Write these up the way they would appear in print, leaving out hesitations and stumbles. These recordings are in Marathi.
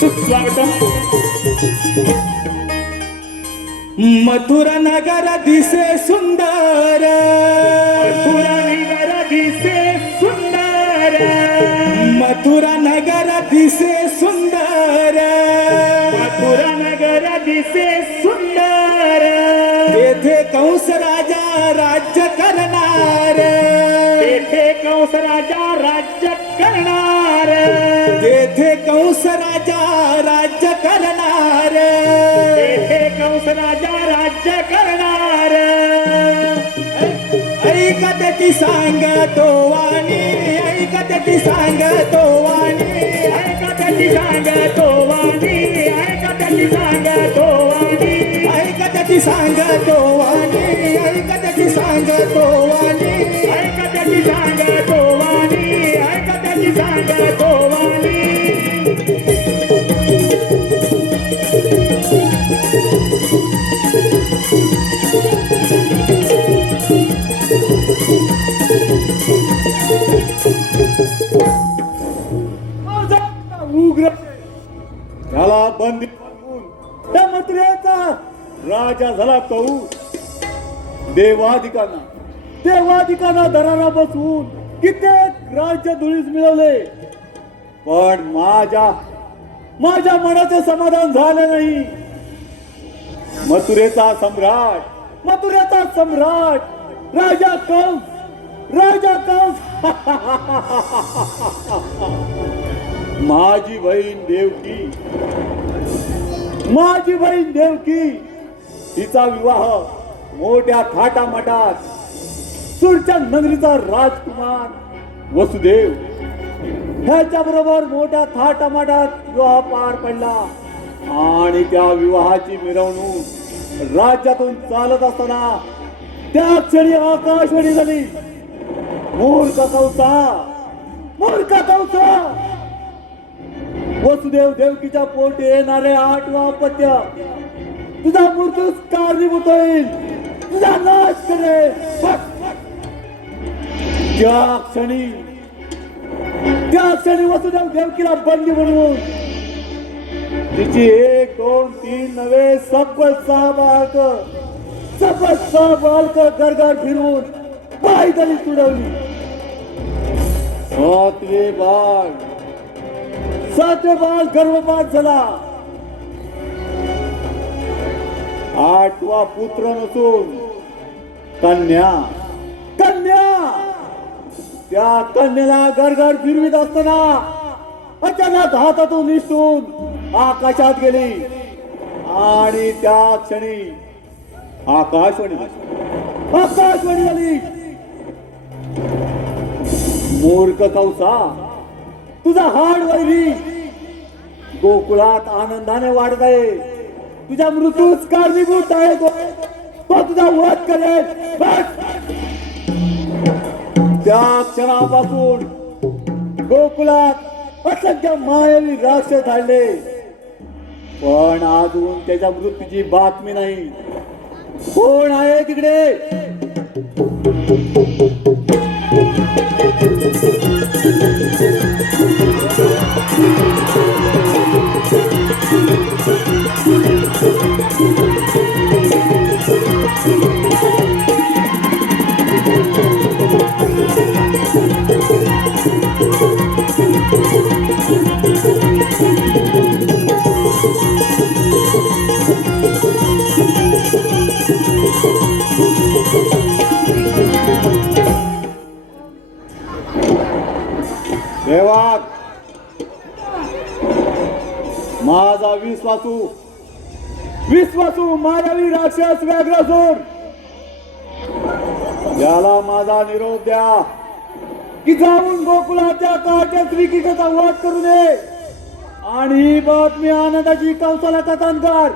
सुस्वागतम. मथुरा नगर दिसे सुंदर, मथुरा नगर दिसे सुंदर, मथुरा नगर दिसे सुंदर, मथुरा नगर दिसे सुंदर. तेथे कंस राजा राज्य करणार, तेथे कंस राजा राज्य करणार, तेथे कंस राजा राज्य करणार, तेथे कंस राजा राज्य करणार. ऐकत सांगतो वाणी, ऐकत सांगतो वाणी, ऐकत सांगतो वाणी, ऐकत सांगतो वाणी, ऐकत सांगतो वाणी, ऐकत सांगतो वाणी, ऐकत सांगतो वाणी, ऐकत सांगतो वाणी. उग्र त्याला बंदी करून त्या मथुरेचा राजा झाला कहू. देवाधिकांना दरारा बसवून कित्येक राज्य धुळीस मिळवले, पण माझ्या मनाचे समाधान झाले नाही. मथुरेचा सम्राट राजा कंस माझी बहीण देवकी तिचा विवाह मोठ्या थाटामाटात सुरच्या नगरीचा राजकुमार वसुदेव ह्याच्या बरोबर मोठ्या थाटामाटात विवाह पार पडला. आणि त्या विवाहाची मिरवणूक राज्यातून चालत असताना त्या क्षणी आकाशवाणी झाली. मूर्ख कंसा, वसुदेव देवकीच्या पोटी येणारे 8वा अपत्य तुझा मृत्यूच कारणीभूत होईल, तुझा नाश करेल. त्या क्षणी वसुदेव देवकीला बंदी बनवून तिची 1, 2, 3 नव्हे सब्बल 6 बालक गरगर फिरून पायदळी तुडवली. 7वे बाळ गर्भपात झाला. 8वा पुत्र नसून कन्या. त्या कन्याला गरगर फिरवीत असताना अचानक हातातून निसटून आकाशात गेली. आणि त्या क्षणी आकाशवाणी झाली. मूर्ख कंसा, तुझा हाड वैरी गोकुळात आनंदाने वाढत आहे. तुझ्या मृत्यूच कारणीभूत आहे. तो तुझा वध करेल. त्या क्षणापासून गोकुळात असंख्य मायावी राक्षस धाडले, पण अजून त्याच्या मृत्यूची बातमी नाही. कोण आहे तिकडे? देवा, माझा विश्वासू मायावी राक्षस व्याघ्रासूर याला माझा निरोप द्या की जाऊन गोकुळाच्या काळच्या श्रीकृष्णाचा वध करू नये. आणि ही बातमी आनंदाची कंसाला कथन कर.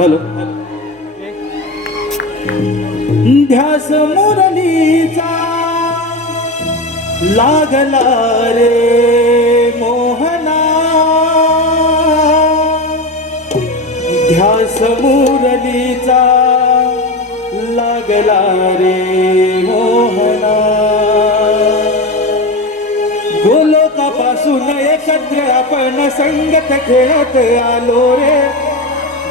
हॅलो. ध्यास मुरलीचा लागला रे मोहना, ध्यास मुरलीचा लागला रे मोहना. गोलोकापासून एकत्र आपण संगत खेळत आलो रे,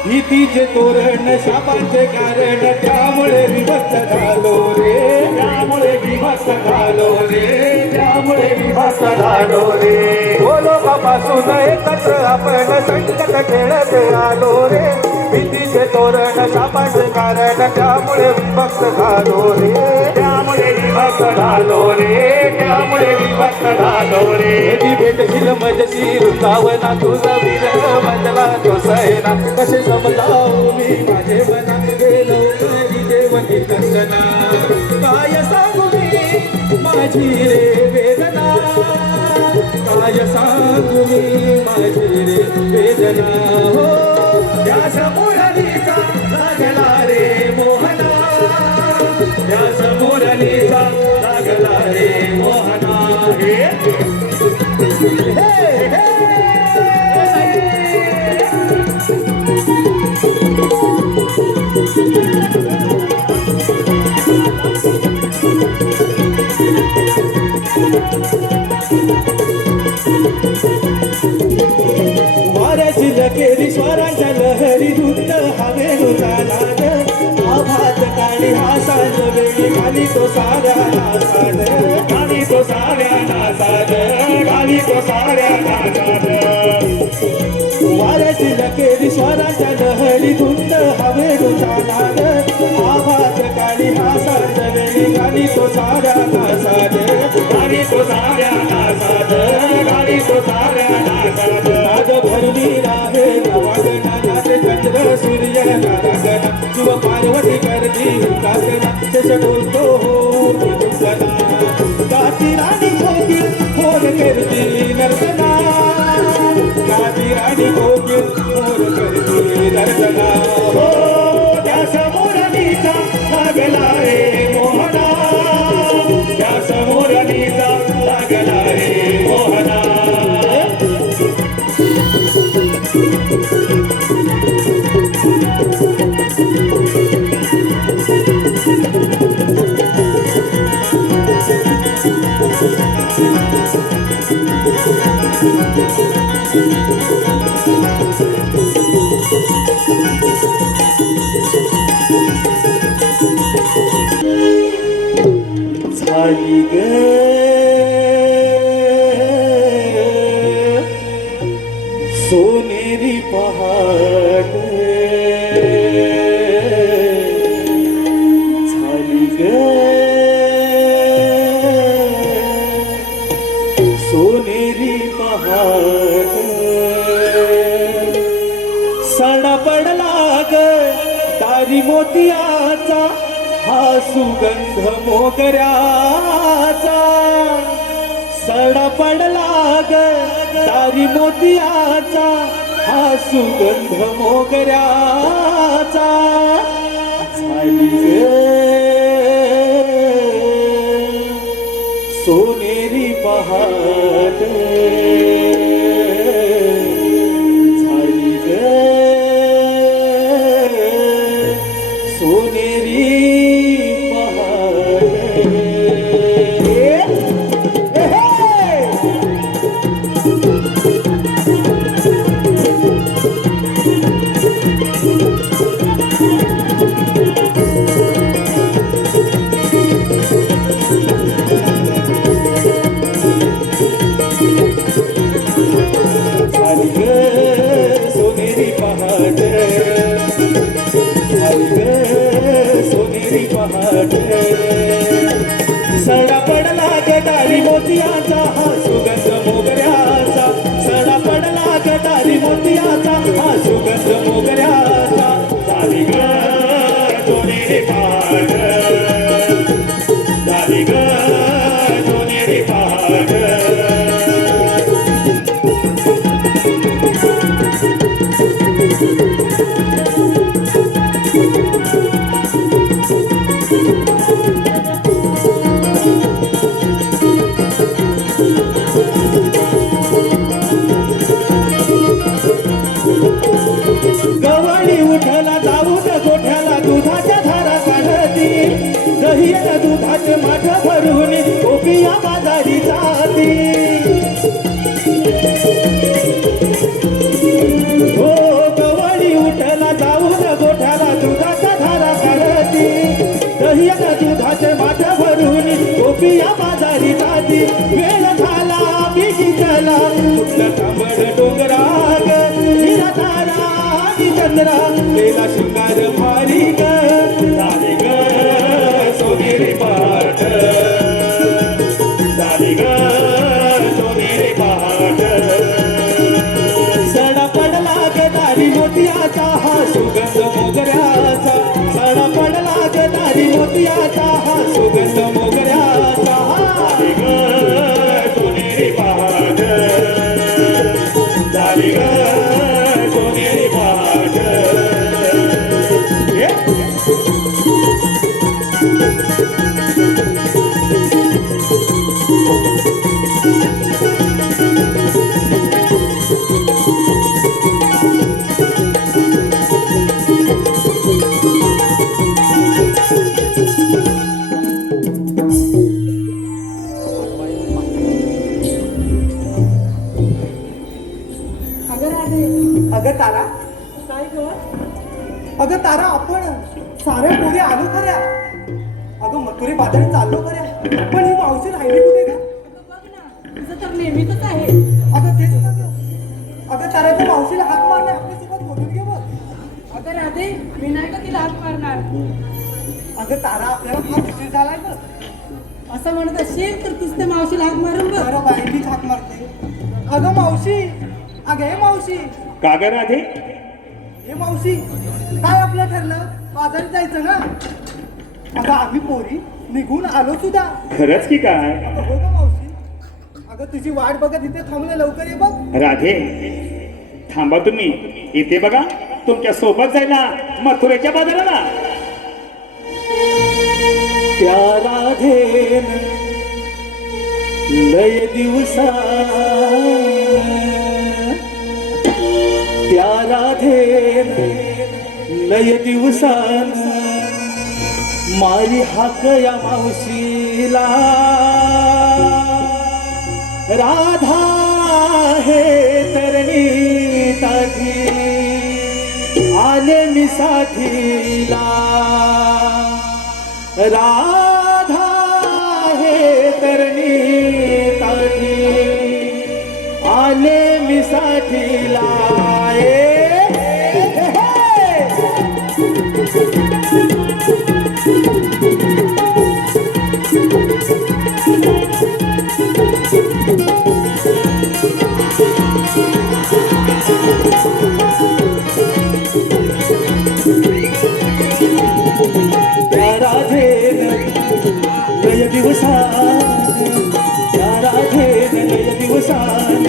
भीतीचे तोरण शापांचे कारण त्यामुळे विभक्त झालो रे त्यामुळे विभक्त झालो रे त्यामुळे विभक्त झालो रे लोकांपासून एकत्र आपण संकट खेळत आलो रे भीतीचे तोरण शापांचे कारण त्यामुळे विभक्त झालो रे त्यामुळे विभक्त झालो रे त्यामुळे विभक्त झालो रे भेटशील मजशी वृंदावना तुझा विरह मजला तो सैना कसे समजावू मी माझे मना गेलो घरी देवनी दर्शना काय सांगू मी माझी रे वेदना काय सांगू मी माझी रे वेदना हो त्या समोरनीचा लागला रे मोहना त्या समोरनीचा लागला रे मोहना वाऱ्याची लकेरी स्वरांच्या लहरी धुंद हवेनुचा नाद आभात काळी हा साज वेळी खाली तो साऱ्या नासाद खाली तो साऱ्या नासाद खाली तो साऱ्या नासाद वाऱ्याची लकेरी स्वरांच्या लहरी धुंद हवेनुचा नाद आभात काळी हा साज वेळी खाली तो साऱ्या नासाद खाली तो साऱ्या नासाद खाली तो साऱ्या नासाद नाद भरली राहे नवागना नाद चंद्र सूर्य नारागना शिव पार्वती करती काकना शश बोलतो हो तुमकना गाती राणी कोकिल मोर करती नर्तना गाती राणी कोकिल मोर करती नर्तना हो त्या समोरनीचा लागला रे मोहना त्या समोरनीचा लागला रे मोहना झाली ग सोनेरी पहाट झाली ग सोनेरी पहाट सडा पडला ग दारी मोतियाचा हा सुगंध मोगऱ्याचा सडा पडला ग दारी मोतियाचा हा सुगंध मोगऱ्याचा झाली ग सोनेरी पहाट झाली ग सोनेरी सोनेरी पहाट सडा पडला ग दारी मोतियाचा हा सुगंध मोगऱ्याचा सडा पडला ग दारी मोतियाचा हा सुगंध मोगऱ्याचा झाली ग सोनेरी पहाट झाली ग सोनेरी पहाट गवळी उठला दाऊद गोठ्याला दुधाच्या धारा काढती दहीन दुधाचे माठ भरून गोपिया बाजारी जाती हो गवळी उठला पिया बाजारी जाती वेळ झाला बिगी चला कुठलं तांबड डोंगराग हिरा तारा आणि चंद्रा केला शृंगार भारी ग झाली ग सोनेरी पहाट झाली ग सोनेरी पहाट सडा पडला ग दारी मोतियाचा हा सुगंध मोगऱ्याचा सडा पडला ग दारी मोतियाचा हा सुगंध मोगऱ्याचा झाली ग सोनेरी पहाट झाली ग सोनेरी पहाट अगं तारा काय ग? अगं तारा आपण साऱ्या पोरी आलो खऱ्या अगं मथुरी बाजारी चाललो खऱ्या पण ही मावशी राहिली कुठे का अगं बघ ना, तुझं तर नेहमीच आहे. अगं तेच ना गं. अगं तारा त्या मावशीला हाक मारणे आपल्यासोबत बोलून घे बघ अगं राधे, मी नाही का तिला हात मारणार. अगं तारा आपल्याला फार उशीर झालाय बघ असं म्हणत असेल तर तूच त्या मावशीला हात मारून बघ. बरं बाई मीच हाक मारते अगं मावशी अगं हे मावशी का ग राधे हे मावशी काय आपलं ठरलं बाजारात जायचं ना अगं आम्ही पोरी निघून आलो सुद्धा खरंच की काय अगं हो गं मावशी अगं तुझी वाट बघत इथे थांबले लवकर ये बघ राधे थांबा तुम्ही इथे बघा तुमच्या सोबत जायला मथुरेच्या बाजाराला त्या राधेन लय दिवसा त्या राधेन लय दिवसान मारी हाक या मावशीला राधा हे तरणी ताठी आले मी साठीला राधा हे तरणी ताठी आले मी साठीला त्या राधेन लय दिवसान त्या राधेन लय दिवसान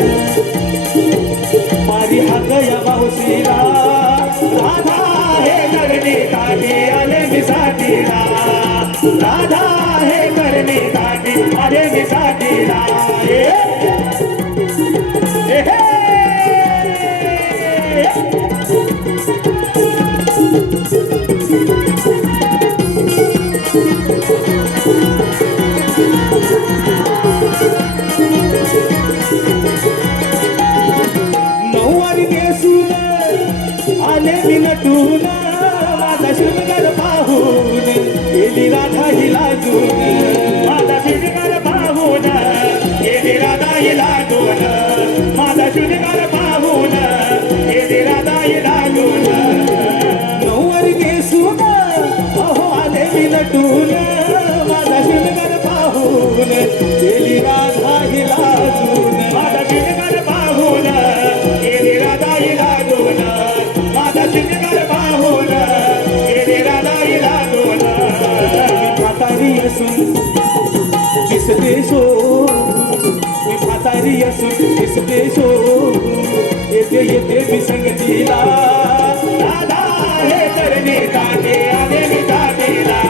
मारी हाक या मावशीला राधा हे करणे काठी आले मी साठीला राधा हे करणे काठी आले मी साठीला नऊवारी नेसून आले मी नटून माझा शृंगार पाहून गेली राधा ही लाजून माझा शृंगार पाहून गेली राधा ही लाजून माझा शृंगार पाहून गेली राधा ही लाजून नऊवारी नेसून अहो आले मी नटून माझा शृंगार पाहून गेली राधा ही लाजून माझा शृंगार पाहून गेली राधा ही लाजून माझा शृंगार पाहून गेली राधा ही लाजून मी म्हातारी असून दिसते शो मी म्हातारी असून दिसते शो येते येते मी संगतीला राधा हे करणे काटे आले मी काटेला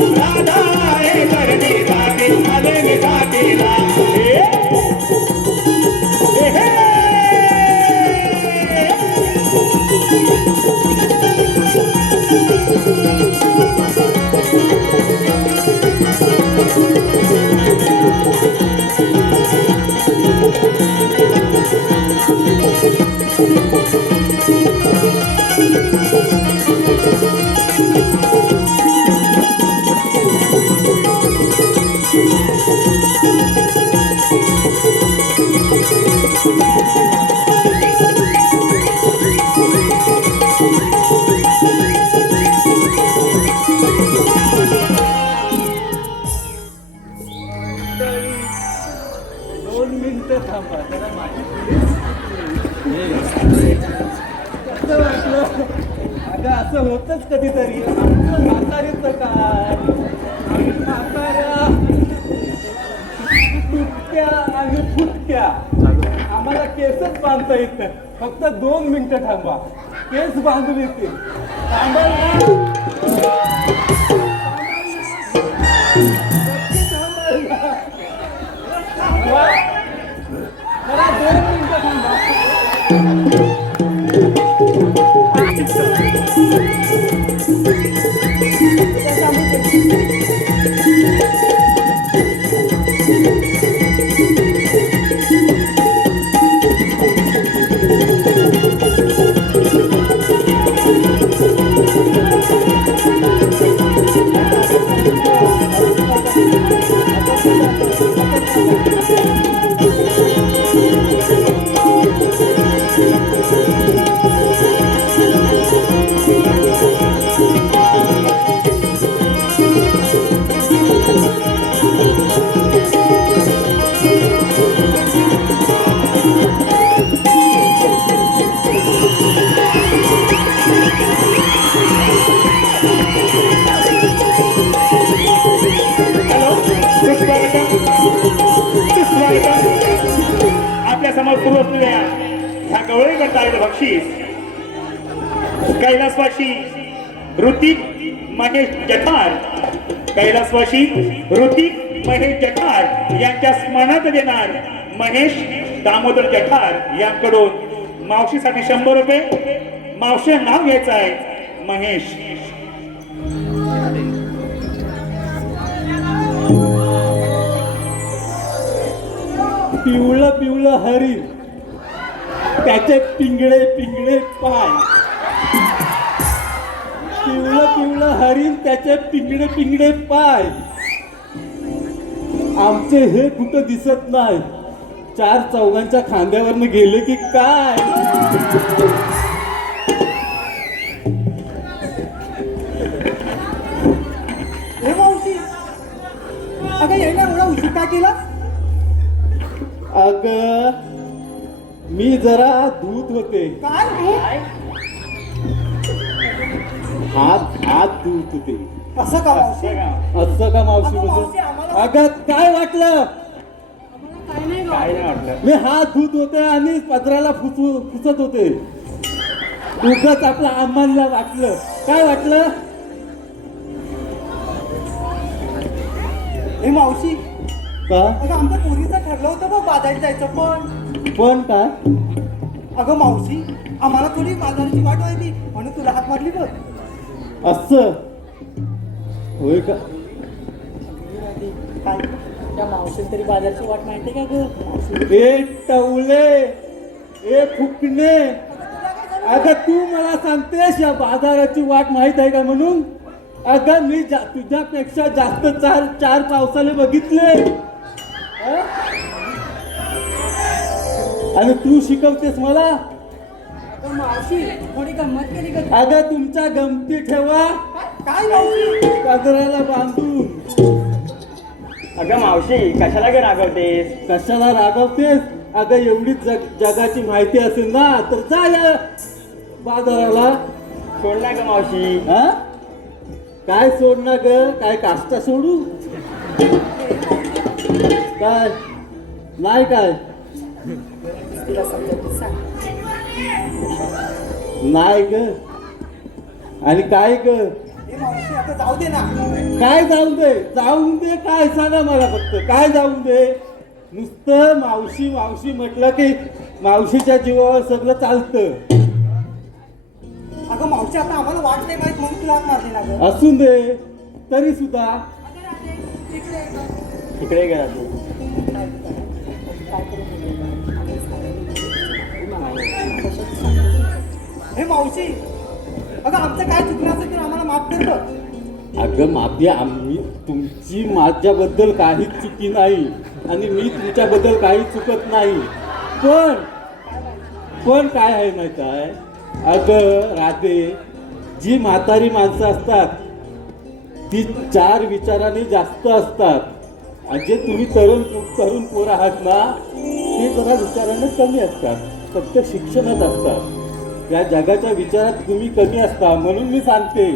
राधा हे करणे काटे आले मी काटेला दोन मिनिटं थांबा जरा माझी कसं वाटलं अगं असं होतच कधीतरी आमचं म्हातारीचं काय म्हाताऱ्या तुटक्या आणि फुटक्या आम्हाला केसच बांधता येत नाही फक्त 2 मिनिटं थांबा केस बांधून येतील थांबा ना. जरा 2 मिनिटं थांबा आपल्या समोर सुरू असलेल्या ह्या गवळी करता बक्षीस कैलासवासी ऋतिक महेश जठार कैलासवासी ऋतिक महेश जठार यांच्या स्मरणात देणार महेश दामोदर जठार यांकडून मावशीसाठी 100 रुपये मावशी नाव घ्यायचं आहे महेश पिवळं पिवळं हरिण त्याचे पिंगळे पिंगळे पाय पिवळं पिवळं हरिण त्याचे पिंगळे पिंगळे पाय आमचे हे कुठं दिसत नाही 4 चौघांच्या खांद्यावरनं गेले की काय हे मावशी अगं यायला एवढा उशीर का केला अग मी जरा धूत होते काय हात धूत होते असं का मावशी असं का मावशी अगं, मावशी, बोलते आम्हाला- अगं काय वाटलं आम्हाला काय नाही वाटलं. मी हात धुत होते आणि पदराला फुसत होते उगाच आपल्या आम्हाला वाटलं काय वाटलं हे मावशी का अगं आमच्या पोरीचं ठरलं होतं बघ बाजारात जायचं पण काय अगं मावशी आम्हाला थोडी बाजाराची वाट व्हायची म्हणून तुला हात मारली बघ असं होय का काय त्या मावशीला तरी बाजारची वाट माहिती का ग ए टवले ए फुकणे अगं तू मला सांगतेस या बाजाराची वाट माहित आहे का म्हणून अगं मी तुझ्यापेक्षा जास्त चार पावसाले बघितले हं? आणि तू शिकवतेस मला अगं मावशी थोडी गंमत केली का अगं तुमच्या गमती ठेवा काय मावशी पदराला बांधून अगं मावशी कशाला ग रागवतेस कशाला रागवतेस अगं एवढी जगाची माहिती असेल ना तर जा या बाजाराला सोड ना ग मावशी हा काय सोडणार ग काय काष्टा सोडू काय नाही काय तिला समजावून सांग नाही ग आणि काय ग हे मावशी आता जाऊ दे ना काय जाऊन दे काय सांगा मला फक्त काय जाऊन दे नुसतं मावशी मावशी म्हटलं की मावशीच्या जीवावर सगळं चालतं अगं मावशी आता आम्हाला वाट नाही माहित म्हणून तुला हात मारली ना गं असून दे तरी सुद्धा अगं राधे, इकडे ये गं. इकडे गेला तू काय करू हे मावशी अगं आमचं काय चुकलं असेल तर आम्हाला माफ कर बघ अगं माफी आम्ही तुमची माझ्याबद्दल काहीच चुकी नाही आणि मी तुमच्याबद्दल काही चुकत नाही पण काय आहे ना काय अगं राधे जी म्हातारी माणसं असतात ती 4 विचाराने जास्त असतात आणि जे तुम्ही तरुण पोरं आहात ना ते जरा विचाराने कमी असतात फक्त शिक्षणात असतात या जगाच्या विचारात तुम्ही कमी असता म्हणून मी सांगते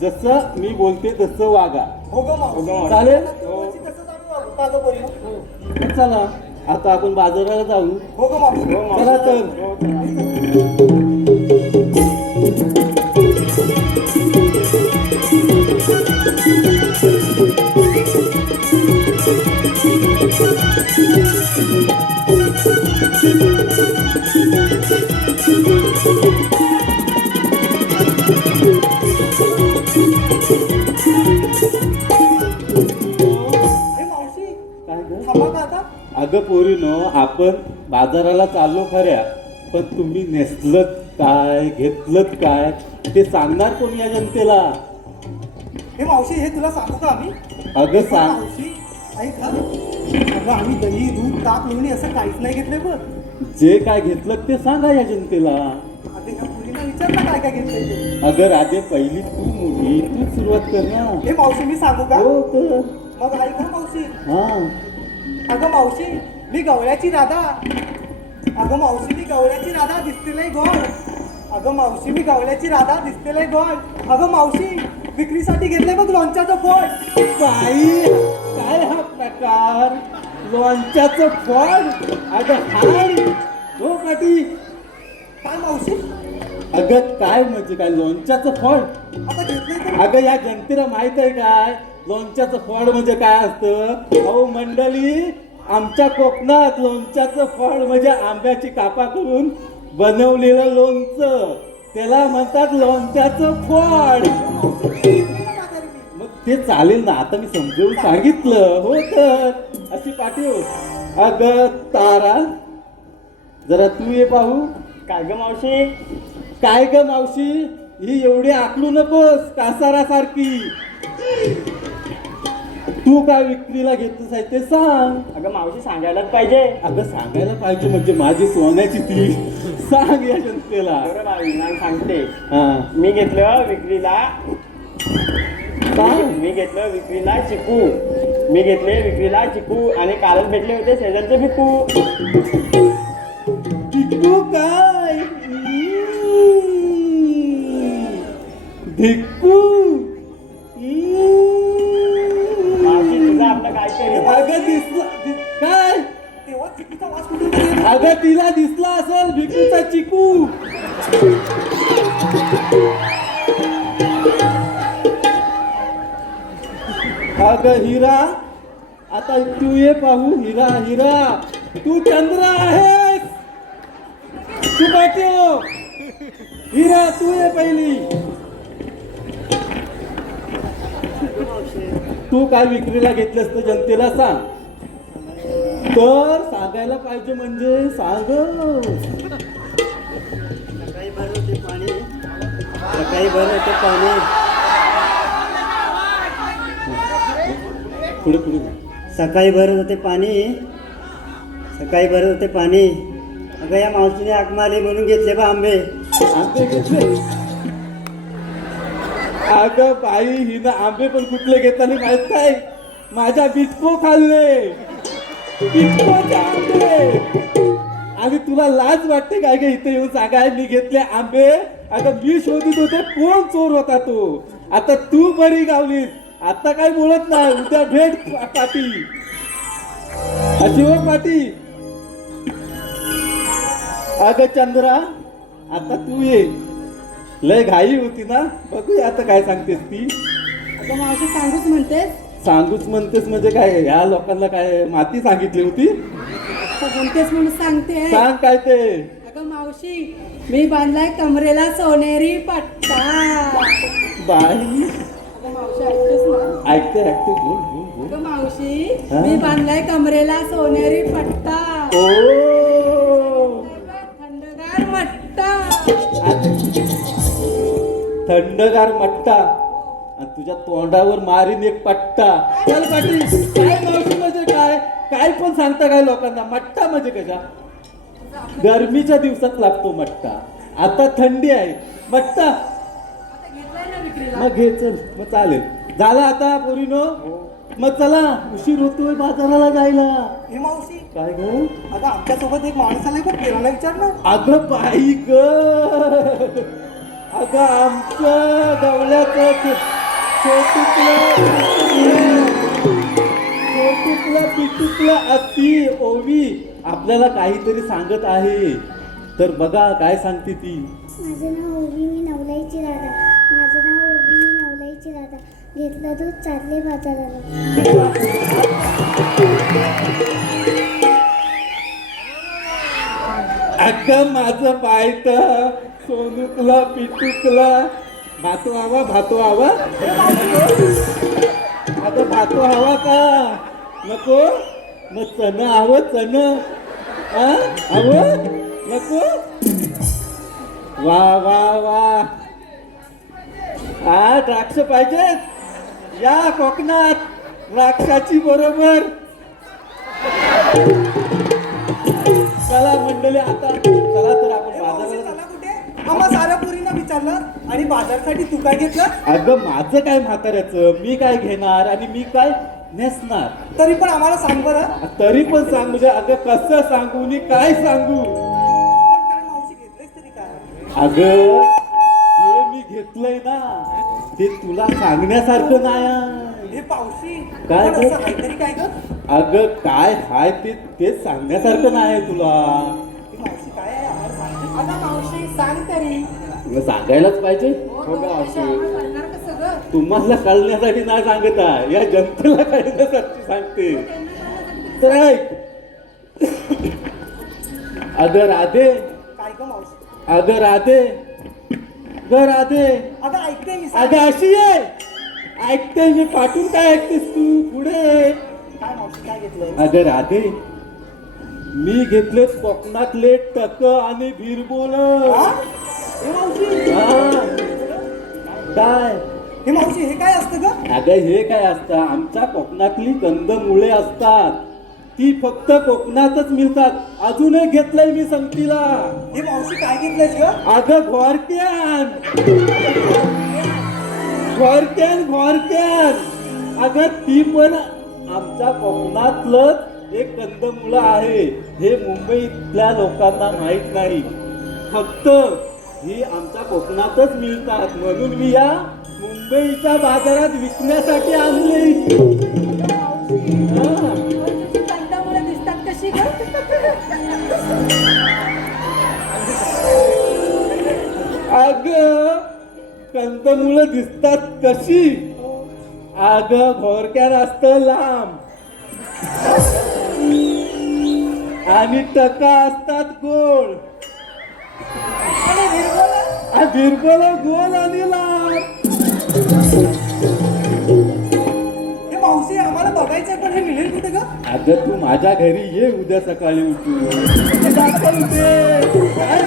जसं मी बोलते तसं वागा हो ग मावशी चालेल तसं जाणू का ग पोरी चला आता आपण बाजाराला जाऊ हो ग मावशी चला तर हे मावशी काय ग? थांबा का आता अगं पोरीनो आपण बाजाराला चाललो खऱ्या पण तुम्ही नेसलत काय घेतलत काय ते सांगणार कोण या जनतेला हे मावशी हे तुला सांगू का आम्ही अगं सांग मावशी ऐक हा अगं आम्ही दही दूध ताक लोणी असं काहीच नाही घेतलंय बघ जे काय घेतलं ते सांगा या जनतेला अगं ह्या मुलीला विचारलं काय काय घेतलंय ते अगं राधे पहिली तू मुली तू सुरुवात कर ना हे मावशी मी सांगू का हो तर मग ऐक हा मावशी हा अगं मावशी मी गवळ्याची राधा अगं मावशी मी गवळ्याची राधा दिसते लय गोड अगं मावशी मी गवळ्याची राधा दिसते लय गोड अगं मावशी विक्रीसाठी घेतलंय बघ लोणच्याचं फळ बाई काय हा प्रकार लोणच्याचं फळ अगं हाय हो पाटी काय मावशी अगं काय म्हणजे काय लोणच्याचं फळ आता घेतलंय तर अगं या जनतेला माहित आहे काय लोणच्याचं फळ म्हणजे काय असतं अहो मंडळी आमच्या कोकणात लोणच्याचं फळ म्हणजे आंब्याची कापा करून बनवलेलं लोणचं त्याला म्हणतात लोणच्याचं फळ मग ते चालेल ना आता मी समजावून सांगितलं हो तर अशी पाठव अगं तारा जरा तू ये पाहू काय ग मावशी काय ग मावशी ही एवढी आकलू नकोस कासारासारखी तू काय विक्रीला घेतलीस आहे ते सांग अगं मावशी सांगायलाच पाहिजे अगं सांगायला पाहिजे म्हणजे माझी सोन्याची ती सांग या जनतेला बरं बाई मला सांगते हा मी घेतलं विक्रीला सांग मी घेतलं विक्रीला चिकू मी घेतले विक्रीला चिकू आणि कालच भेटले होते शेजारचे भिकू भिक्कू काय भिक्कू मावशी तुझं आपलं काय तरी अगं दिसला काय तेव्हा चिकीचा वास कुठून येतो? अगं तिला दिसला असेल भिक्कूचा चिकू अगं हिरा आता तू ये पाहू हिरा हिरा तू चंद्र आहेस तू पाठव हिरा तू ये पहिली तू काय विक्रीला घेतलंस तर जनतेला सांग तर सांगायला पाहिजे म्हणजे सांग सकाळी भरत होते पाणी सकाळी भरत होते पाणी पुढे पुढे सकाळी भरत होते पाणी सकाळी भरत होते पाणी अगं या मावशीने हाक मारली म्हणून घेतले बा आंबे आंबे घेतले अगं बाई हिनं आंबे पण कुठले घेताना माहित काय माझ्या बिटको खाल्ले बिटकोचे आंबे आणि तुला लाज वाटते काय ग इथे येऊन सांगाय मी घेतले आंबे आता मी शोधित होते कोण चोर होता तो आता तू बरी गावलीस आता काय बोलत नाही उद्या भेट पाटी अशी हो पाटी अगं चंद्रा आता तू ये लय घाई होती ना बघूया आता काय सांगतेस ती अगं मावशी सांगूच म्हणतेस सांगूच म्हणतेस म्हणजे काय ह्या लोकांना काय माती सांगितली होती म्हणतेस म्हणून सांगते सांग काय ते अगं मावशी मी बांधलाय कमरेला सोनेरी पट्टा बाई अगं मावशी ऐकतेस ना ऐकते ऐकते बोल बोल बोल अगं मावशी हा? मी बांधलाय कमरेला सोनेरी पट्टा ओ थंडगार मट्टा थंडगार मट्टा आणि तुझ्या तोंडावर मारीन एक पट्टा. चल पाटील, काय मावशी म्हणजे काय? काय पण सांगता काय लोकांना? मट्टा म्हणजे कशा? गरमीच्या दिवसात लागतो मट्टा. आता थंडी आहे, मट्टा. आता घेतलाय ना विक्रीला. मग घे, चल. मग चालेल. झाला आता पोरीनो. मग चला, उशीर होतोय बाजाराला जायला. हे मावशी, काय ग? अगं आमच्यासोबत एक माणूस आलाय बघ, किराणा विचारलं. अगं बाई ग, अगं आमचं गवल्याचं छोटूतलं पिटूतलं अति ओवी आपल्याला काहीतरी सांगत आहे. तर बघा काय सांगते ती. माझं नाव ओवी, मी नवलाईची राधा. माझं नाव ओवी, मी नवलाईची राधा. घेतलं दूध, चालले बाजाराला. अगं माझं बायत सोनूतला पिटूतला भातो हवा. अगं भातो हवा का नको? मग चण हवं, चण हवं नको? वा वा वा, हा द्राक्ष पाहिजेत. या कोकणात द्राक्षाची बरोबर. चला मंडळी, आता चला तर आपण हे मावशी, बाजाराला. चला कुठे? आम्हा साऱ्या पोरींना विचारलं आणि बाजारसाठी तू काय घेतलं? अगं माझं काय म्हाताऱ्याचं, मी काय घेणार आणि मी काय नेसणार? तरी पण आम्हाला सांग बरं. तरी पण सांग म्हणजे अगं कसं सांगू आणि काय सांगू? पण काय मावशी घेतलंयस तरी काय? अगं जे मी घेतलंय ना ते तुला सांगण्यासारखं नाही. हे पावशी, काय पण ग? असं काहीतरी काय ग? अगं काय हाय ते सांगण्यासारखं नाही तुला. ही मावशी काय आहे आम्हाला सांग. अगं मावशी सांग तरी. मग सांगायलाच पाहिजे. हो गं, मावशी, आम्हाला कळणार कसं गं? तुम्हाला कळण्यासाठी नाही सांगत आहे, या जनतेला कळण्यासाठी सांगते. तर ऐक. अगं राधे, काय ग मावशी? अगं राधे, ग राधे, अगं ऐकते मी, सांग. अगं अशी आहे. ऐकते मी, पाठवून काय ऐकतेस तू? पुढे. काय मावशी काय घेतलंय? अगं राधे, मी घेतले कोकणातले टक आणि भिरबोल. हा? हे मावशी, काय? हे मावशी हे काय असतं ग? अगं हे काय असतं? आमच्या कोकणातली कंदमुळे असतात, ती फक्त कोकणातच मिळतात. अजूनही घेतलंय मी संगतीला. हे मावशी काय घेतलंयस ग? अगं घोरक्यान. अगं ती पण आमच्या कोकणातलंच एक कंदमुळं आहे. हे मुंबईतल्या लोकांना माहित नाही. फक्त ही आमच्या कोकणातच मिळतात, म्हणून मी या मुंबईच्या बाजारात विकण्यासाठी आणली. हा. तुझी कंदामुळे दिसतात कशी गं? अगं कंदमुळं दिसतात कशी? अगं घोरक्यान असतं लांब आणि टका असतात गोल. भिरबोल गोल आणि लांब. हे मावशी आम्हाला बघायचंय, पण हे मिळेल कुठे ग? अगं तू माझ्या घरी ये उद्या सकाळी उठून दाखवते. काय?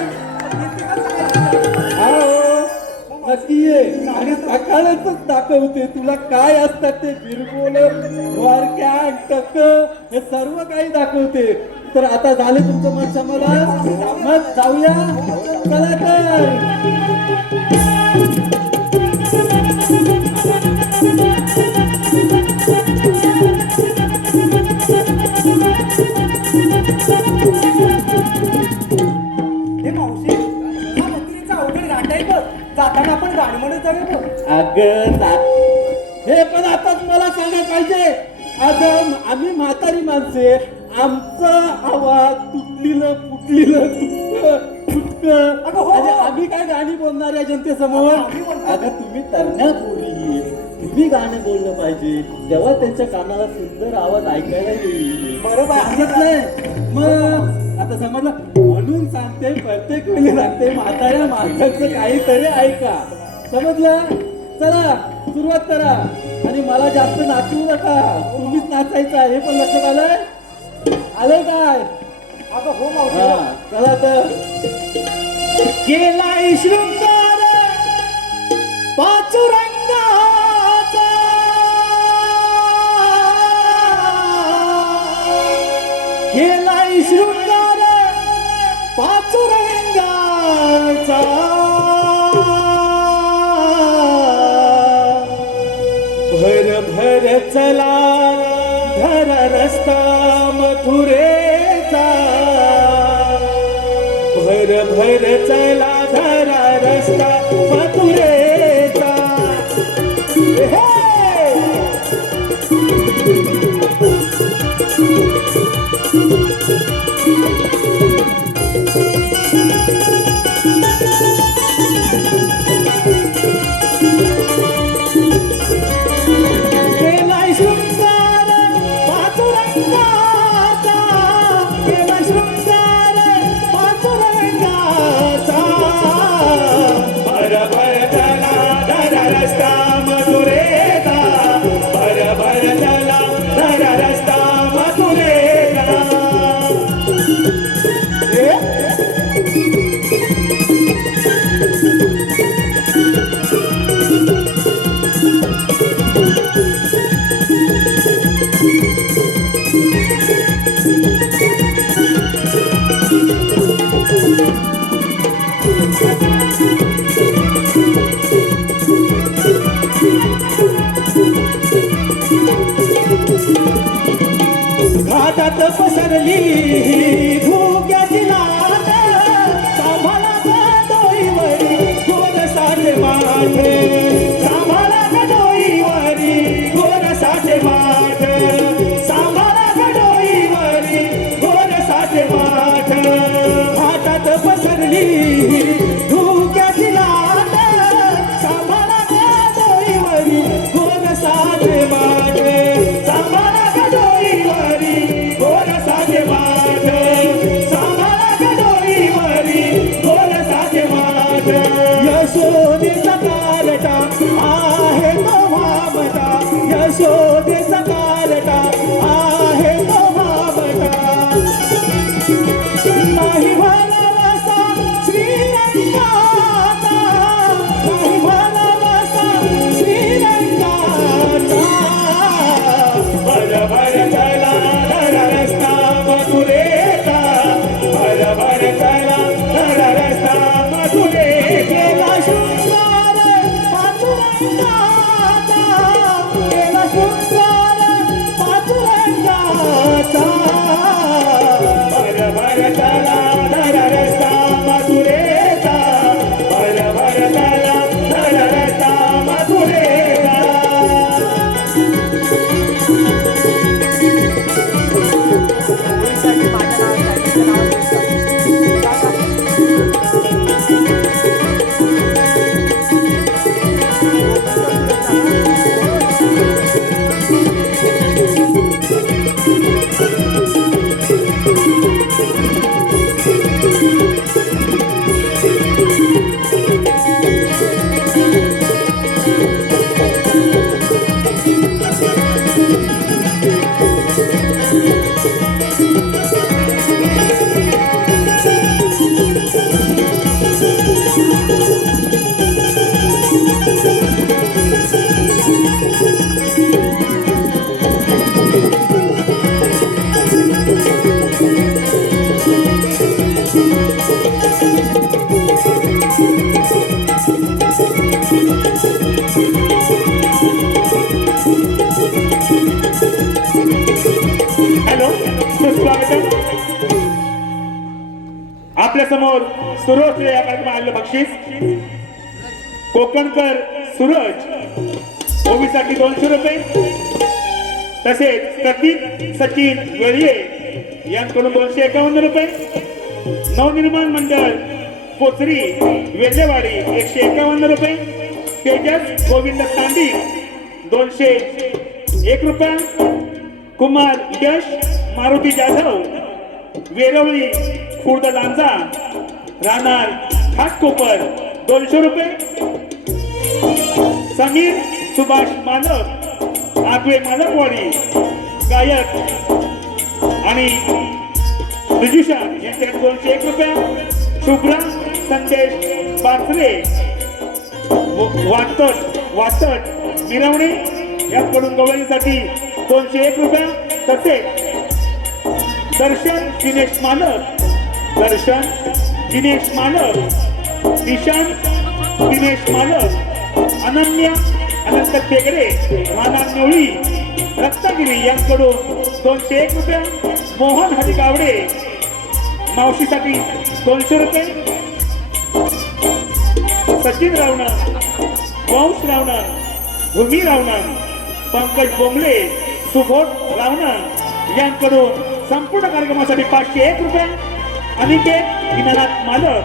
हा हो, नक्की ये आणि सकाळच दाखवते तुला काय असतात ते भिरबोल, घोरक्या, टक हे सर्व काही दाखवते. तर आता झाले तुमचं मन समाधान, मग जाऊया. चला तर. हे मावशी, हा मथुरेचा अवघड घाट आहे बघ. जाताना आपण गाडी म्हणत जाऊया बघ. अगं हे पण आताच मला सांगायला पाहिजे. अगं आम्ही म्हातारी माणसे, आमचा आवाज तुटलेलं फुटलेलं तुटकं. अगं हो, आणि हो. आम्ही काय गाणी बोलणार या जनतेसमोर? आम्ही बोलतो. अगं तुम्ही तरण्या पोरी, तुम्ही गाणं बोललं पाहिजे, तेव्हा त्यांच्या कानाला सुंदर आवाज ऐकायला येईल. बरोबर आहे. समजलंय? मग आता समजलं म्हणून सांगते, प्रत्येक वेळी सांगते, म्हाताऱ्या माणसाचं काहीतरी ऐका. समजलं? चला सुरुवात करा आणि मला जास्त नाचवू नका. तुम्हीच नाचायचं आहे, हे पण लक्षात आलंय काय? अगं हो मावशी. हा चला तर. केलाय शृंगार पाचुरंगा केलाय शृंगार पाचुरंगाचा भर भर चला धर रस्ता मथुरेचा भर भर चला धरा रस्ता मथुरेचा हे! केलाय शृंगार पाचुरंगाचा केलाय शृंगार पाचुरंगाचा भर भर चला धरा रस्ता मथुरेचा भर भर चला धरा रस्ता मथुरेचा घाटात पसरली धुक्याची लाट सांभाळा गडोईवरी गोर साठे माठ सांभाळा गडोईवरी गोर साठे माठ सांभाळा गडोईवरी गोर साठे माठ घाटात पसरली धुक्याची लाट सांभाळा गडोईवरी गोर साठे माठ सांभाळा गडोईवरी गोर साठे माठ सांभाळा गडोईवरी गोर साठे माठ यशोदेचा कारटा आहे तो भामटा यशोदेचा कारटा आहे तो भामटा नाही भरवसा श्रीरंगाचा नाही भरवसा श्रीरंगाचा भर भर चला धरा रस्ता मथुरेचा भर भर चला धरा रस्ता मथुरे केला शृंगार पाचुरंगाचा केला शृंगार पाचुरंगाचा भर भर चला धरा रस्ता मथुरेचा भर भर चला धरा रस्ता मथुरेचा हॅलो सुस्वागतम आपल्या समोर सुरू असलेल्या या कार्यक्रमात आलेलं बक्षीस कोकणकर सूरज ओबीसाठी 200 रुपये तसेच प्रतीक सचिन वेळीये यांकडून 251 रुपये नवनिर्माण मंडळ पोचरी वेल्लेवाडी 151 रुपये तेजस गोविंद तांडी 201 रुपया कुमार यश मारुती जाधव वेरवली खुर्द लांजा राहणार घाटकोपर 200 रुपये समीर सुभाष मालक आगवे मालकवाडी गायक आणि विजुषा यांच्याकडे 201 रुपये शुभ्रा संदेश बासरे वाटत मिरवणे याकडून गवळणीसाठी 201 रुपये तसेच दर्शन दिनेश मालक, दर्शन दिनेश मालक, निशांत दिनेश मालक, अनन्या अनंत टेगडे, राणा नेवळी, रत्नागिरी यांकडून 201 रुपये, मोहन हरी गावडे मावशीसाठी 200 रुपये, सचिन रावणा, वंश रावणा, भूमी रावणा, पंकज बोंबले, सुबोध रावणा यांकडून संपूर्ण कार्यक्रमासाठी 501 रुपये, अनिकेत दीनानाथ मालक,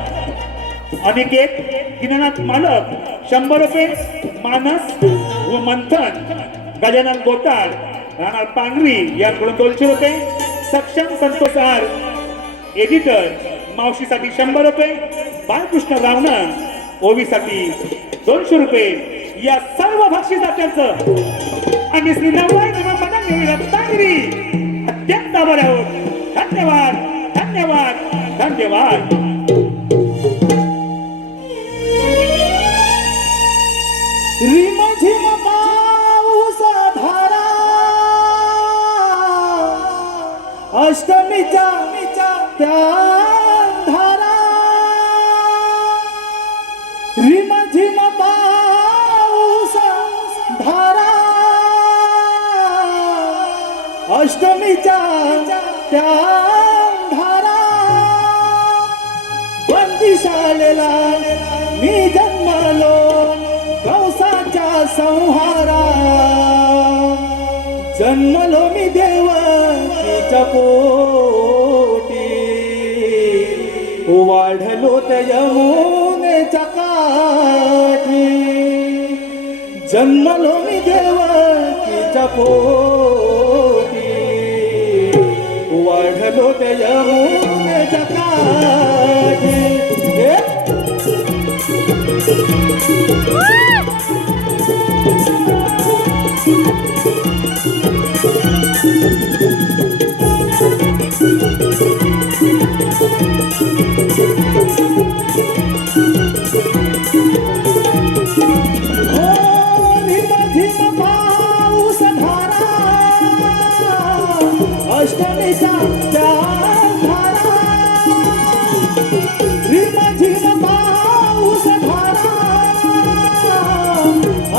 अनिकेत दीनानाथ मालक 100 रुपये, मानस व मंथन गजानन गोताळ, राणा पांगरी यांकडून 200 रुपये, सक्षम संतोष आर एडिटर मावशीसाठी 100 रुपये, बाळकृष्ण रावणा ओवीसाठी 200 रुपये. या सर्व बक्षिसात्यांचं आम्ही श्री नवराय निमंत्रण रत्नागिरी अत्यंत आभारी आहोत. धन्यवाद, धन्यवाद, धन्यवाद. रिमझिम पाऊस धारा अष्टमीच्या त्या धारा, रिमझिम पाऊस धारा अष्टमीच्या त्या धारा, बंदिशालेला मी जन्मलो कंसाच्या संहारा, जन्मलो मी देवकीच्या पोटी, वाढलो त्या यमुनेच्या काठी, जन्मलो मी देवकीच्या पोटी, वाढलो त्या यमुनेच्या काठी. पाऊस धारा अष्टमीच्या त्या धारा, रिमझिम पाऊस धारा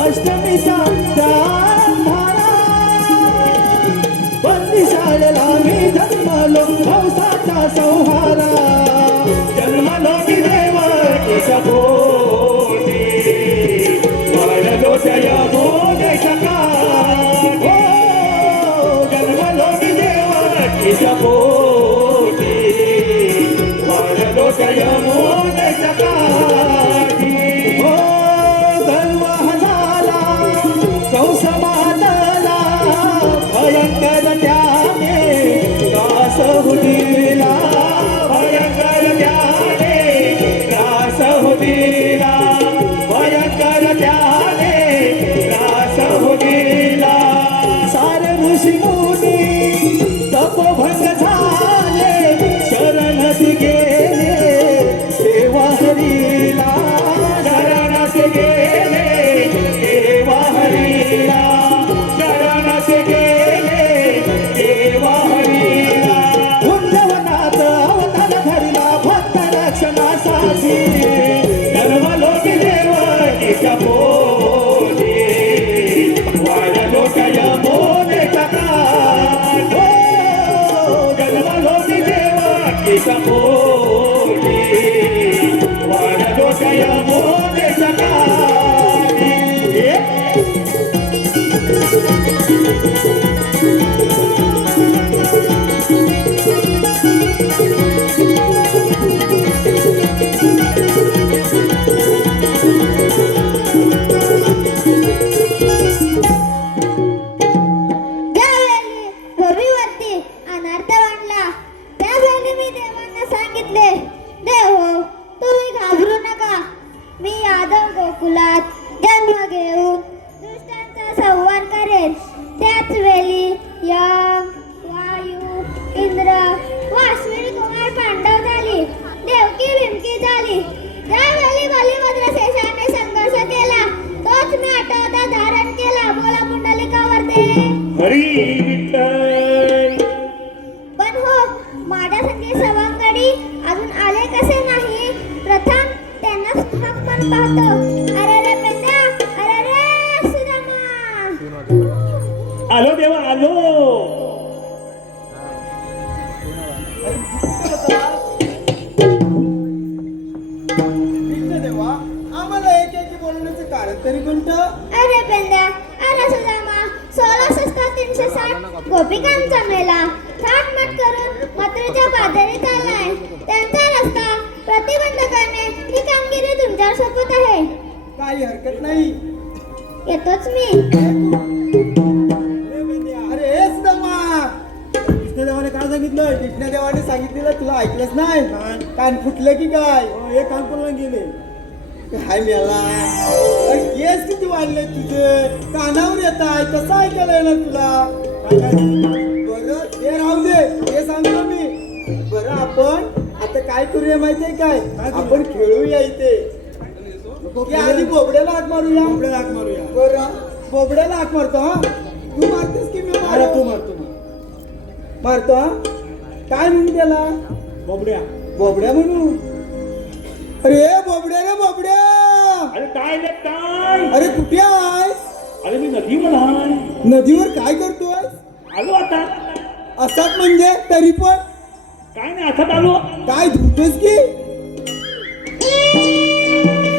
अष्टमीच्या त्या धारा, बंदिशाळेला मी जन्मलो कंसाच्या संहारा, जन्मलो मी देवकीच्या पोटी, वाढलो त्या यमुनेच्या काठी, जन्मलो मी देवकीच्या पोटी, वाढलो त्या यमुनेच्या काठी. गर्व झाला कंस मानला, भयंकर त्याने त्रास उदिला, भयंकर त्याने त्रास उदिला, भयंकर त्याने त्रास उदिला. सारे ऋषी मुनी तपोभंग झाले, शरणत गेले देवा हरीला, शरणत गेले देवा हरीला, शरणत गेले देवा हरीला. कुंडवनात अवतार धरला भक्त रक्षणासाठी, जन्मलो की देवकीच्या पोटी, वाढलो त्या यमुनेच्या काठी, जन्मलो की देवकीच्या पोटी, वाढलो त्या यमुनेच्या काठी. त्यावेळी रविवरती अनर्थ वाढला. त्यावेळी मी देवांना सांगितले, देव हो, तुम्ही घाबरू नका. मी यादव गोकुलात जन्म घेऊन दुष्टांचा संहार करेन. त्याच वेळी यम, वायू, इंद्र व अश्विनी कुमार पांडव झाली. देवकी भीमकी झाली. त्यावेळी बलिभद्र शेषाने संघर्ष केला. तोच मी आठवता धारण केला. बोला पुंडलिकावरती. हरी विठ्ठल. पण हो, पाहतो. अरे रे पेंद्या, अरे रे सुदामा. आलो देवा आलो. देवा आम्हाला एक बोलण्याचं कारण तरी कोणतं? अरे पेंद्या, अरे सुदामा, 16,360 गोपिकांचा मेला थाटमाट करून मथुरेच्या पादरीत आलाय. त्यांचा रस्ता प्रतिबंध करणे ही कामगिरी तुमच्यावर सोपत आहे. काही हरकत नाही. येतोच मी. अरे सुदामा, कृष्णदेवाने काय सांगितलं? कृष्णदेवाने सांगितलेलं तुला ऐकलंच नाही? कान फुटलं की काय? हे कान पण गेले काय मेला? केस किती वाढले तुझे? कानावर येत आहे, कसं ऐकायला येणार तुला? बरं ते राहू दे, ते सांगतो मी. बरं आपण आता काय करूया माहितीये काय? आपण खेळूया इथे. की आधी बोबड्याला हाक मारूया. बरं बोबड्याला हाक मारतो. हा तू मारतेस की मी मारू? तू मारतो. हा काय म्हणू त्याला? बोबड्या म्हणू. अरे बोबड्या रे बोबड्या. अरे काय रे काय? अरे कुठे आहेस? अरे मी नदी मला नदीवर काय करतोय? आलो आता. असाच म्हणजे तरी पण काय नाही असत आलो. काय धुतोस की?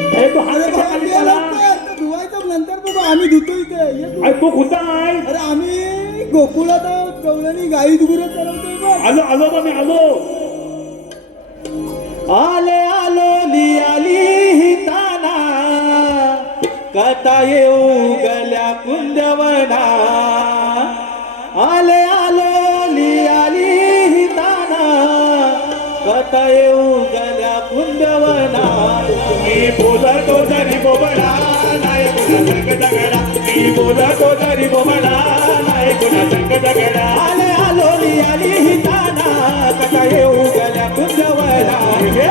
अरे तू अरे हात बाबा, ये लवकर. तर धुवायचं नंतर बघू, आम्ही धुतो इथे. ये तू. अरे तू कुठं आहे? अरे आम्ही गोकुळात गवळणी गाई गुरं चरवतोय बघ. आलो बा मी आलो. आले आलो लियाली ही ताना कथा येऊ गल्या कुंदवना. आले आलो लियाली ही ताना कथा येऊ गल्या कुंदवना. मी बोलतो तरी बोबडा नाही कुणा संग दगडा. मी बोलतो तरी बोबडा नाही कुणा संग दगडा. आले आलो लियाली ही ताना कथा येऊ गल्या कुंदवना.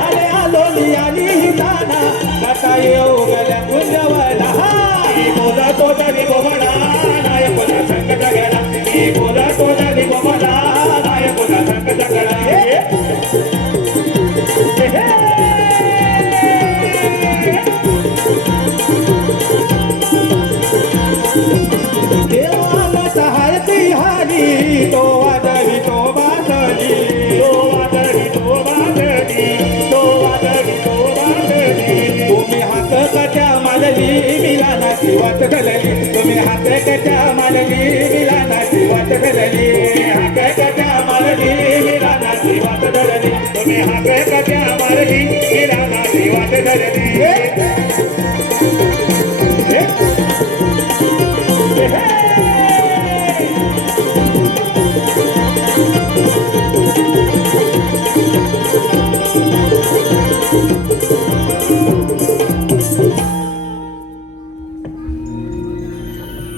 आले आलो लियाली ही ताना कथा येऊ गल्या कुंदवना. मी बोलतो तरी बोबडा नाही कुणा संग दगडा. मी बोलतो तरी बोबडा नाही कुणा संग दगडा. देवाला सहायती हानी तो वादळी तो बादली. तो वादळी तो बादली. तो वादळी तो बादली. तुम्ही हात कट्या मालली मिलानाची वाट घालली. तुम्ही हात कट्या मालली मिलानाची वाट घालली. हात कट्या मालली मिलानाची वाट धरली. तुम्ही हात कट्या मालली मिलानाची वाट धरली.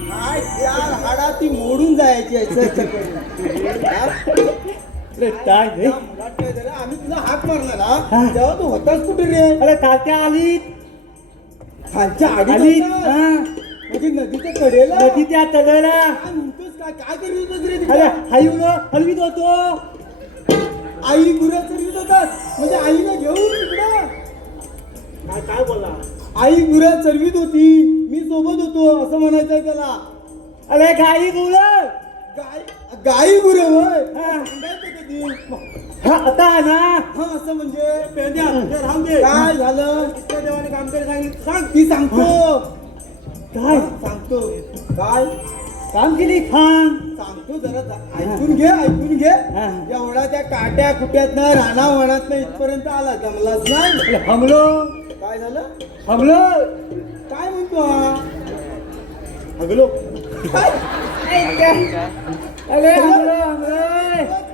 काय यार, हाडा ती मोडून जायची आम्ही तुला हाक मारला ना तेव्हा तू होताच कुठे रे? अरे खालच्या आली खालच्या आली आधी म्हणजे नदीच्या कडेला. नदी त्या तळाला. काय म्हणतोस? काय करीत होतोस रे अरे तिकडे? हलवीत होतो. आई गुरं चरवीत होतात म्हणजे आईला घेऊन तिकडं. काय बोला? आई गुरं चरवीत होती, मी सोबत होतो असं म्हणायचंय त्याला. अरे गाई बोल. गाई गुरं होय. हा. सांगायचं कधी? आता ना हा असं म्हणजे काय झालं? देवाने काम करायला सांगितलं. सांग ती सांगतो. काय सांगतो काय काम केली खान. सांगतो जरा ऐकून घे. हा. एवढा त्या काट्या कुट्यातनं राणा वनातनं इथपर्यंत आला, जमलाच नाही. हमलो काय झालं? हमलो. काय म्हणतो हा? हगलो. काय? अरे हमलो हमलो.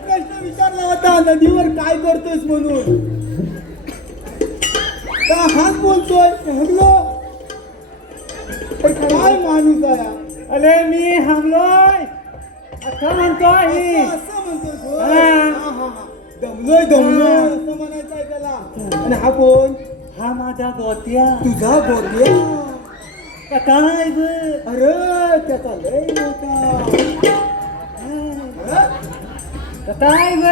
प्रश्न विचारला होता नदीवर काय करतोयस म्हणून. का हाच बोलतोय हगलो? काय माणूस आहे हा? अरे मी हमलोय असं म्हणतोय. असं म्हणतोस होय? हा. हा, हा, हा. दमलोय असं म्हणायचंय त्याला. आणि हा कोण? हा माझा गोत्या. तुझा गोत्या. काय ग? अरे त्याचा लय मोठा. काय ग?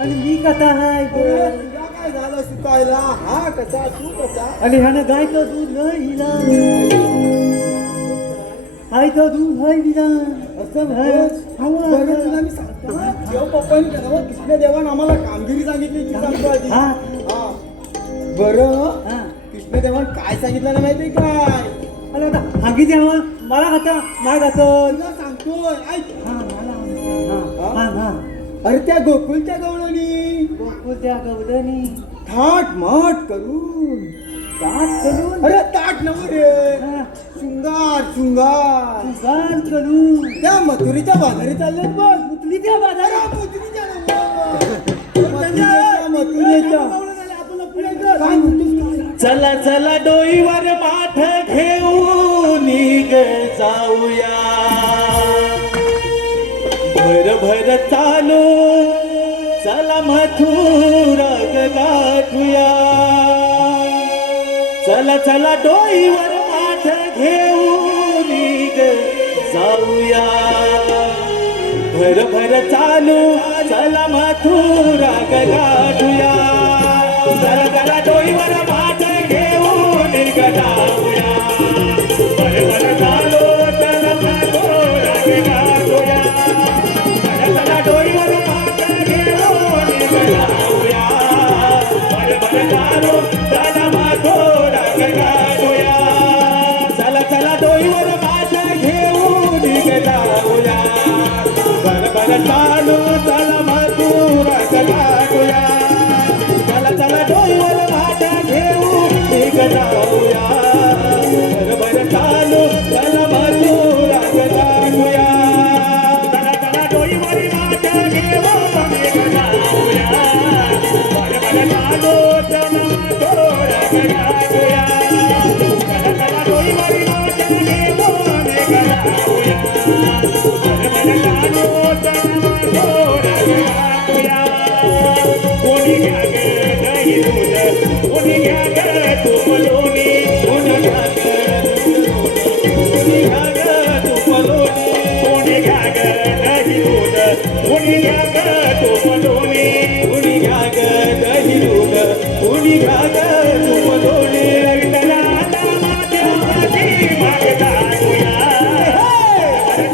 आणि मी कथा हाय ग? तुला काय झालं? कायला हा कसा तू कसा आणि ह्यानं गायचं दूध लय हिला गायचं दूध लय हिला असं बरं तुला मी सांगतो देव पप्पांनी केलं कृष्णदेवान आम्हाला कामगिरी सांगितली ती सांगतो आधी हा. हा बरं हा. कृष्णदेवान काय सांगितलं ना माहितीये काय अरे आता सांगितले मला गाता माय गात तुला सांगतोय ऐक हा मला हा हा अरे त्या गोकुलच्या गवळणी गोकुळच्या गवळणी थाट माट करून ताट करून अरे ताट नव्हे रे हा, शृंगार शृंगार गार करून त्या मथुरीच्या बाजारी चाललेत बघ मुतलीच्या बाजारात अरे मथुरीच्या नव्हे. मथुरेच्या काय म्हणतोस काय? चला चला डोईवर माठ घेऊन ग जाऊया भर भर चालू चला मथुरा ग गाठूया चला चला डोईवर माठ घेऊन ग जाऊया भर भर चालू चला मथुरा ग गाठूया चला चला डोईवर माठ घेऊन ग जाऊया भर भर चालू चला मथुरा ग गाठूया चला चला डोईवर माठ घेऊन ग जाऊया भर भर चालू चला मथुरा ग गाठूया चला चला डोईवर माठ घेऊन ग जाऊया भर भर चालू चला मथुरा ग गाठूया चला चला डोईवर माठ घेऊन ग जाऊया भर भर चालू चला मथुरा ग गाठूया चला चला डोईवर माठ घेऊन ग जाऊया भर भर चालू चला मथुरा ग गाठूया चला चला डोईवर माठ घेऊन ग जाऊया भर भर चालू चला मथुरा ग गाठूया कोणी घ्या ग दही दूध कोणी घ्या ग तूप लोणी कोणी घ्या ग कोणी घ्या ग तूप लोणी कोणी घ्या ग दही दूध कोणी घ्या ग तूप लोणी कोणी घ्या ग दही दूध कोणी घ्या ग तूप लोणी विठ्ठला नामाची मागता तुया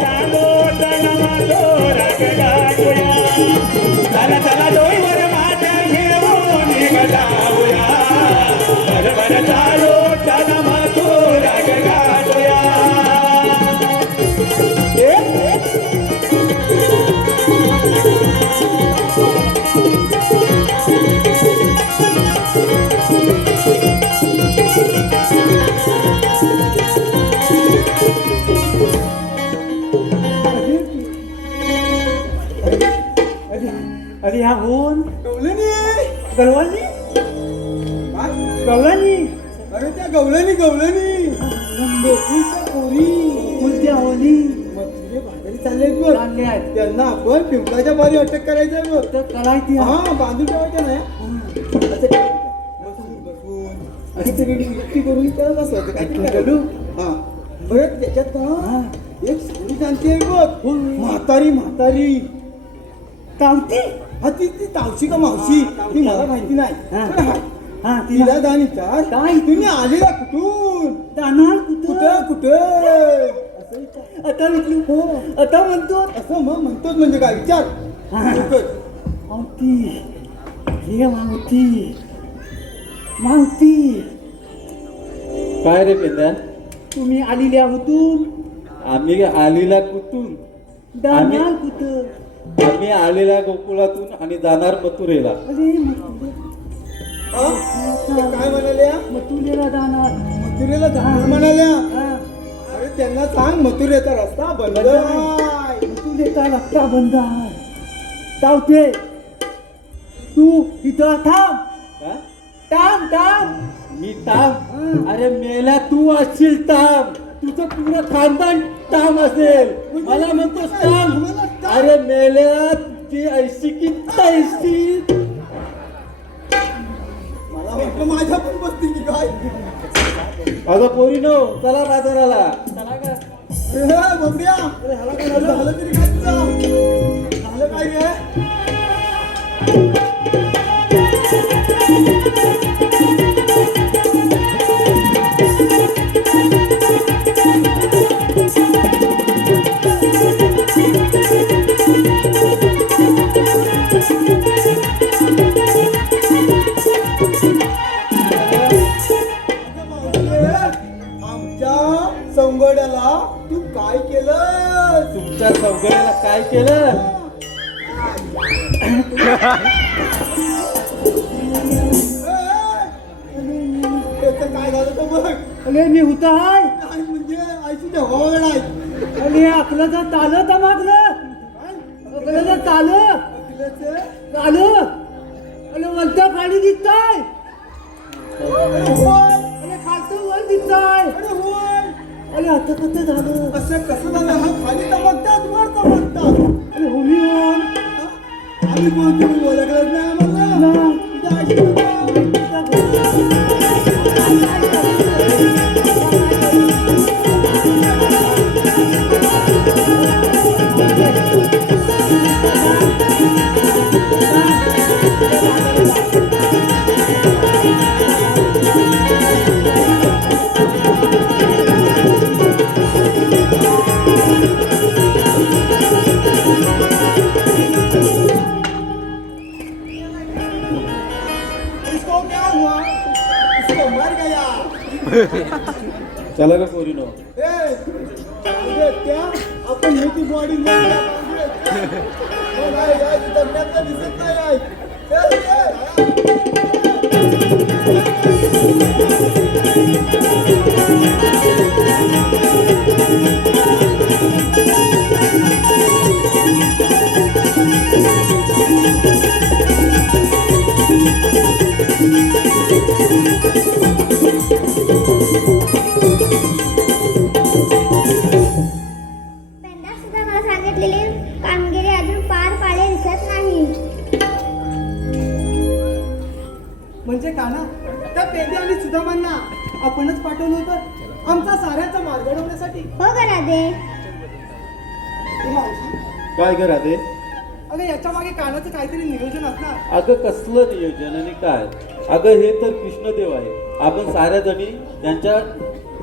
चालो चला मथुरा ग गाठूया चला चला डोईवर माठ घेऊन ग जाऊया भर भर चालो चला मथुरा ग गाठूया अरे ह्या होऊन गवळणी गवळणी काय गवळणी अरे त्या गवळणी गोकुळच्या पोरी कोणत्या होली मथुरे बाजारी चाललेत बघ चालले आहेत त्यांना आपण पिंपळाच्या बारी अटक करायचंय बघ तर करायची हा बांधून ठेवायचं नाही असं बसून बसून काहीतरी युक्ती करून त्याला बसवायचं काहीतरी करू हा बरं त्याच्यात ना एक स्टोरी सांगते बघ म्हातारी कावती हा ती तावशी का मावशी ती मला माहिती नाही हा. पण हाय. हा तिला तिला दान विचार काय? तुम्ही आलेला कुठून जाणार कुठं कुठं असं विचार. आता म्हटलं हो आता म्हणतो असं मग म्हणतोच म्हणजे काय विचार हा. लवकर. मावती हे मावती मावती काय रे पेंद्या तुम्ही आलेल्या होतून आम्ही आलेला कुठून जाणार कुठं आम्ही आलेल्या गोकुळातून आणि जाणार मथुरेला अरे मथुरे हा? त्या काय म्हणाल्या मथुरेला जाणार मथुरेला जाणार म्हणाल्या हा. अरे त्यांना सांग मथुरेचा रस्ता बंद आहे. मथुरेचा रस्ता बंद आहे चावते तू इथं थांब का? थांब थांब मी ताम अरे मेला तू असशील ताम तुझं पूर्ण खानदान ताम असेल मला म्हणतोस ताम अरे मेल्या तुझी ऐशी की तैशी मला वाटलं माझ्या पण बसतील की काय अगं पोरीनो चला बाजाराला अरे बबड्या अरे ह्याला काय झालं तरी काय तुझं झालं काय रे काय झालं तर बघ अरे मी होता हाय काय म्हणजे आईची ढवाळ आहे अरे आपलं तर तालं तर मागलं आपलं तर तालं तालं अरे वरतं खाली दिसताय अरे खालतं वर दिसताय अरे आता कसं झालं असं कसं झालं हा खाली चमकतात वर चमकतात अरे होली वर आम्ही कोण तुम्ही ओळखलं नाही आम्हाला तुझ्या आईची इसको क्या हुआ इसको मर गया चला का पोरीनो ए अरे क्या आपण मोठी बॉडी नाही तब्येत दिसत नाही आहे पेंडा सुद्धा मला सांगितलेली कामगिरी अजून पार पाडले दिसत नाही. म्हणजे काना त्या पेंडे आणि सुदामांना आपणच पाठवलं होतं आमचा साऱ्यांचा मार्ग अडवण्यासाठी हो का राधे? हे मावशी, काय करा ते अगं याच्या मागे कानाचं काहीतरी नियोजन असणार अगं कसलं नियोजन आणि काय अगं हे तर कृष्णदेव आहे आपण साऱ्या जणी त्यांच्या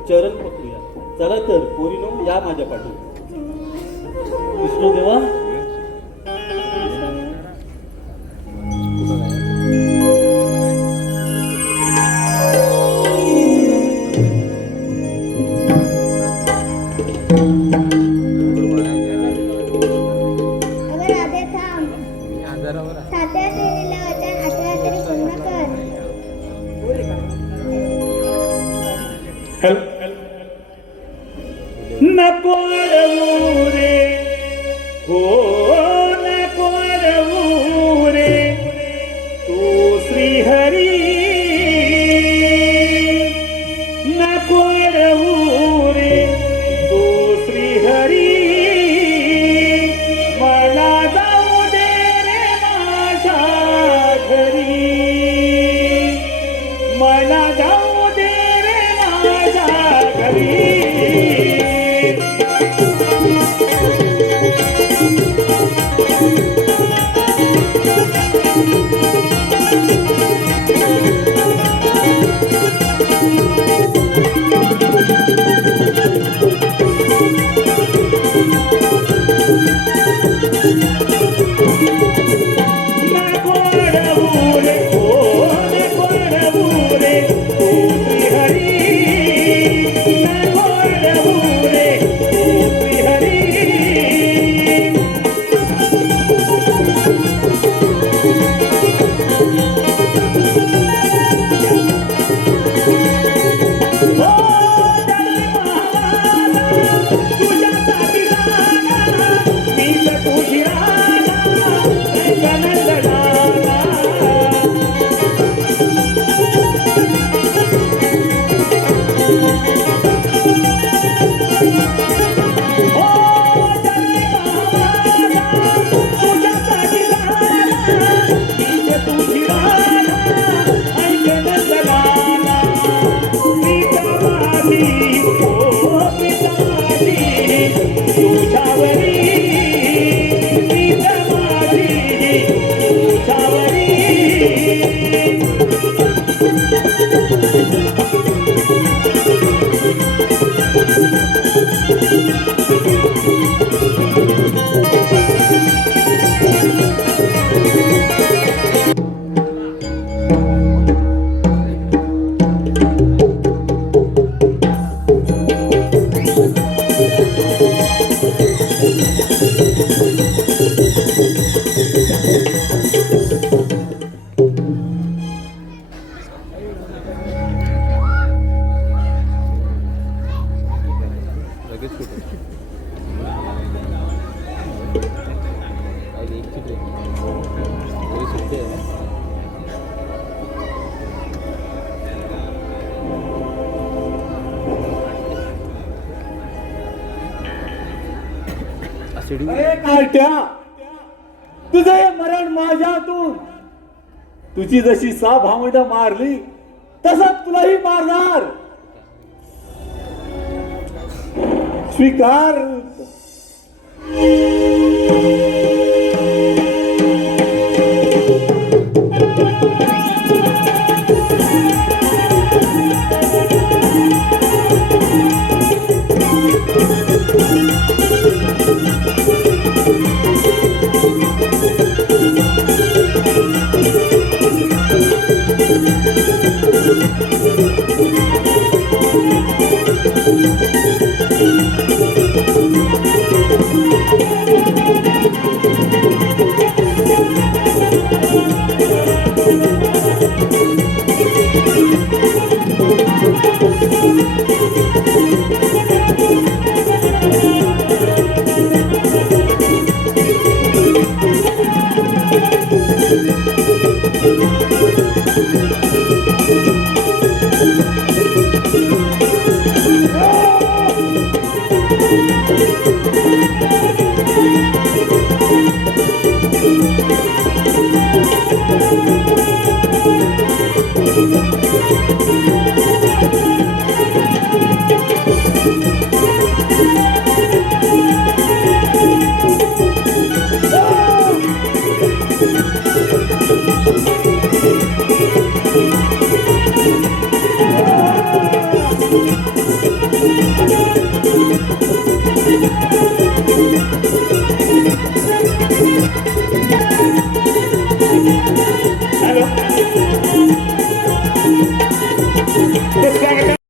चरण पकडूया चला तर पोरीनो या माझ्या पाठी कृष्णदेवा अगं राधे थांब. 7व्या फेरीला वचन 8व्या फेरी पूर्ण कर. नको रवू रे हो नको रवू रे तू श्रीहरी नको रवू रे तू श्रीहरी मला जाऊ दे रे माझ्या अरे कार्ट्या, तुझं हे मरण माझ्यातून, तुझी जशी भावंड मारली तसंच तुलाही मारणार. स्वीकार.